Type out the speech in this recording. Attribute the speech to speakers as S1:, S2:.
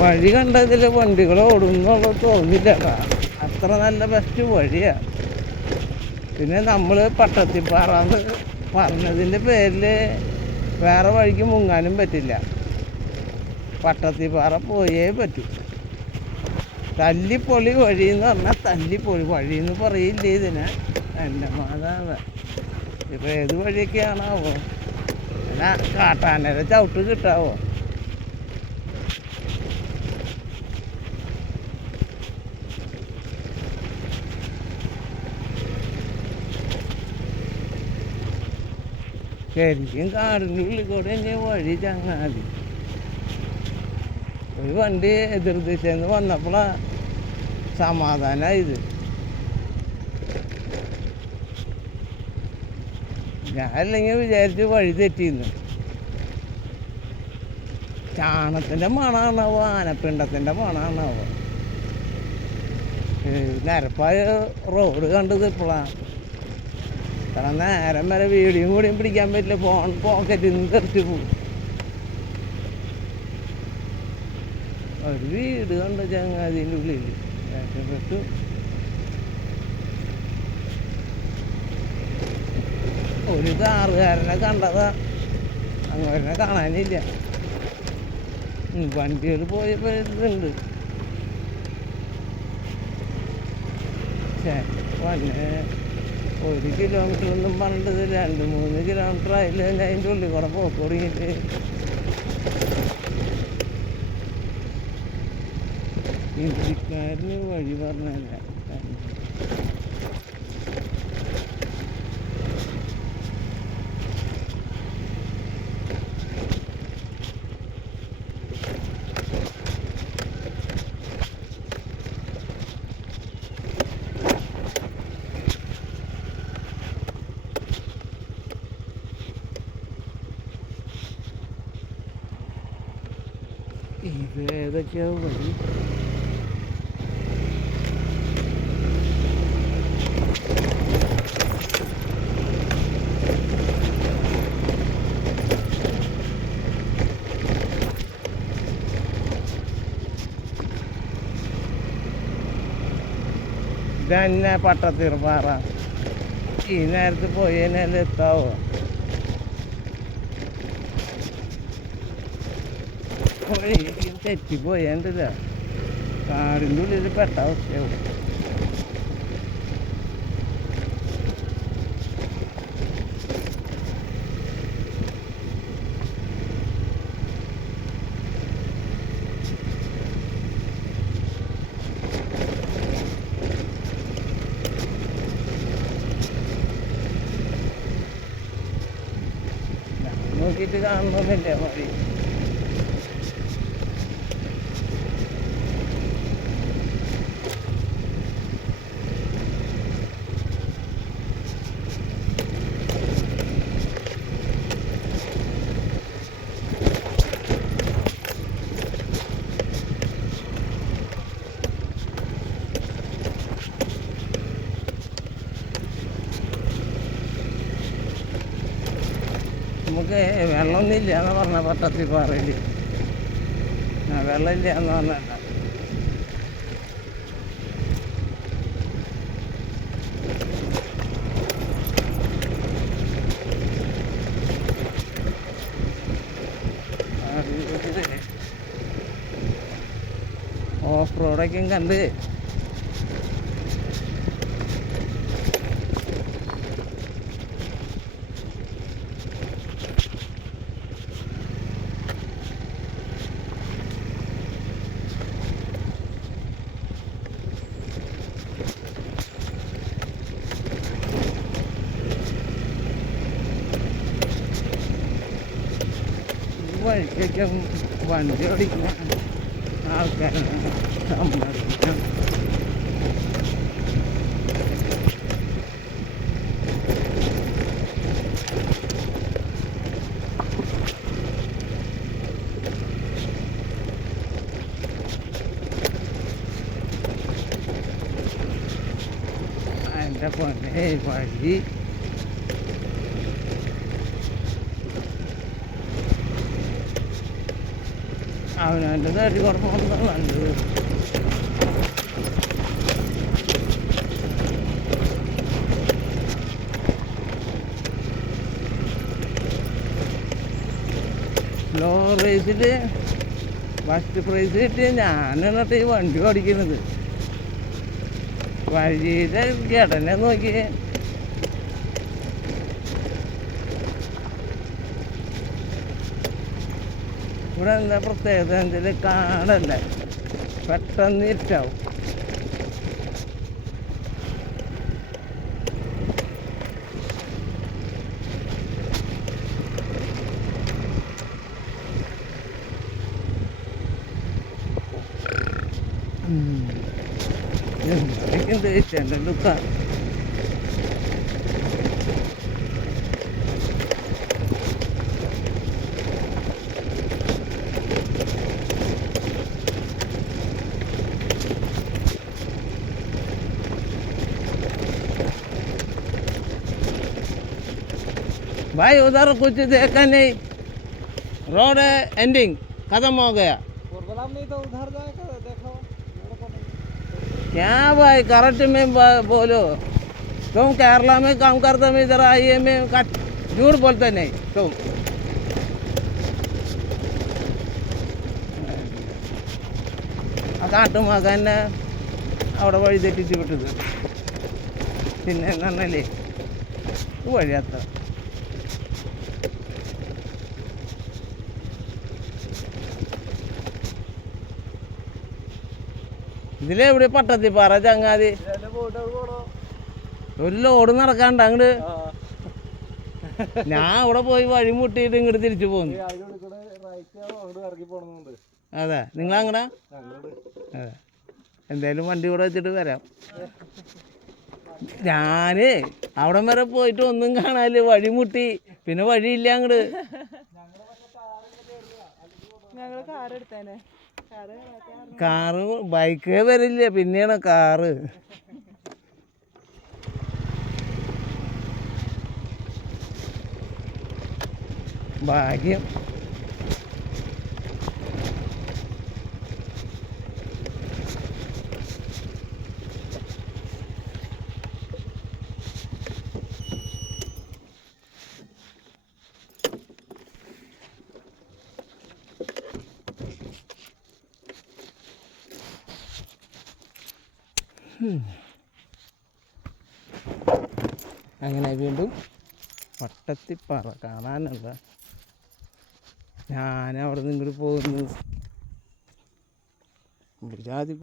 S1: വഴി കണ്ടതിൽ വണ്ടികൾ ഓടുന്നുള്ള തോന്നില്ല. അത്ര നല്ല ബെസ്റ്റ് വഴിയാണ് പിന്നെ നമ്മൾ പട്ടത്തിപ്പാറാന്ന് പറഞ്ഞതിന്റെ പേരിൽ വേറെ വഴിക്ക് മുങ്ങാനും പറ്റില്ല. പട്ടത്തിപ്പാറ പോയേ പറ്റൂ. തല്ലിപ്പൊളി വഴി എന്ന് പറഞ്ഞാൽ തല്ലിപ്പൊളി. വഴി എന്ന് പറയില്ലേ ഇതിനെ? എന്റെ മാതാവ്. ഇപ്പോൾ ഏത് വഴിയൊക്കെയാണാവോ? എന്നാ കാട്ടാനയുടെ ചവിട്ട് കിട്ടാവോ? ശരിക്കും കാടിന്റെ ഉള്ളിൽ കൂടെ തന്നെ വഴി ചങ്ങാതി. ഒരു വണ്ടി എതിർദിശന്ന് വന്നപ്പോഴാണ് സമാധാനമായത് ഞാൻ അല്ലെങ്കിൽ വിചാരിച്ച് വഴി തെറ്റിന്ന്. ചാണത്തിന്റെ മണമാണാവോ ആനപ്പിണ്ടത്തിന്റെ മണമാണാവോ നരപ്പായ റോഡ് കണ്ടത് ഇപ്പോഴാണ് കാരണം നേരം വരെ വീഡിയോ കൂടിയും പിടിക്കാൻ പറ്റില്ല. ഫോൺ പോക്കറ്റിൽ നിന്ന് തെറിച്ച് പോകും ഒരു വീട് കണ്ട ചങ്ങാതിന്റെ ഉള്ളിൽ. രക്ഷപ്പെട്ടു. ഒരു കാറുകാരനെ കണ്ടതാ. അങ്ങനെ കാണാനില്ല. വണ്ടികൾ പോയപ്പോൾ ഇതുണ്ട് ഛേ, വന്നെ. ഒരു കിലോമീറ്റർ ഒന്നും പറഞ്ഞിട്ട് രണ്ട് മൂന്ന് കിലോമീറ്റർ ആയില്ല അതിന്റെ ഉള്ളിൽ കൂടെ പോക്ക് തുടങ്ങിയിട്ട്. ഇന്ത്യക്കാരന് വഴി പറഞ്ഞല്ല ഇത് ഏതൊക്കെയാ വഴി? ഇതന്നെ പട്ടത്തീർപ്പാറ. ഈ നേരത്ത് പോയി എത്താവോ? വഴി തെറ്റിപ്പോയതില്ല കാടിന്റെ ഉള്ളിൽ പെട്ട അവസ്ഥയാവും നോക്കിയിട്ട് കാണുന്നൊന്നുമില്ല വഴി നമുക്ക് വെള്ളമൊന്നുമില്ല എന്ന് പറഞ്ഞ പട്ടത്തിൽ പാറയിൽ വെള്ളമില്ല എന്ന് പറഞ്ഞല്ല ഓഫ് റോഡൊക്കെ കണ്ട് ഈ വഴിക്കൊക്കെ വണ്ടി ഓടിക്കുന്ന ആൾക്കാരാണ് സമ്മതിക്കണം എന്റെ പൊന്നെ വഴി അവനവന്റെ നേടി കൊടുക്കണം നല്ലത് ലോ റേസിൽ ഫസ്റ്റ് പ്രൈസ് കിട്ടിയ ഞാനെന്നിട്ട് ഈ വണ്ടി ഓടിക്കുന്നത് വഴിയിലെ ഘടന നോക്കി ഇവിടെ എന്താ പ്രത്യേകത എന്തെങ്കിലും കാടല്ലേ പെട്ടെന്ന് ഇരുട്ടാവും. എന്ത് ചേട്ടന്റെ ദുഃഖം भाई उधर कुछ देखा नहीं रोड एंडिंग खत्म हो गया
S2: प्रोग्राम नहीं तो उधर जाएगा देखो मेरे को नहीं
S1: क्या भाई करंट में ब- बोलो तुम केरला में काम करते में इधर आइए में कट- झूठ बोलते नहीं तुम ആ കാട്ടുമാക്കാന്നെ അവിടെ വഴി തെറ്റിച്ച് വിട്ടത് പിന്നെ എന്ന് പറഞ്ഞാലേ ഇത് വഴിയാത്ത ഇതിലെവിടെ പട്ടത്തിപ്പാറ ചങ്ങാതി? ഒരു ലോഡ് നടക്കാണ്ട് അങ്ങോട്ട് ഞാൻ അവിടെ പോയി വഴി മുട്ടിയിട്ട് ഇങ്ങോട്ട് തിരിച്ചു പോന്നു. അതെ. നിങ്ങൾ അങ്ങടാ? അതെ. എന്തായാലും വണ്ടി കൂടെ വെച്ചിട്ട് വരാം. ഞാൻ അവിടം വരെ പോയിട്ട് ഒന്നും കാണാനില്ല. വഴി മുട്ടി. പിന്നെ വഴിയില്ല അങ്ങോട്ട്
S2: ഞങ്ങൾ കാർ
S1: കാറ് ബൈക്ക് വരില്ല. പിന്നെയാണ് കാറ്. ഭാഗ്യം. അങ്ങനെ വീണ്ടും വട്ടത്തിപ്പാറ കാണാനുള്ള. ഞാൻ അവിടെ നിന്ന് ഇങ്ങോട്ട് പോകുന്നു ജാതി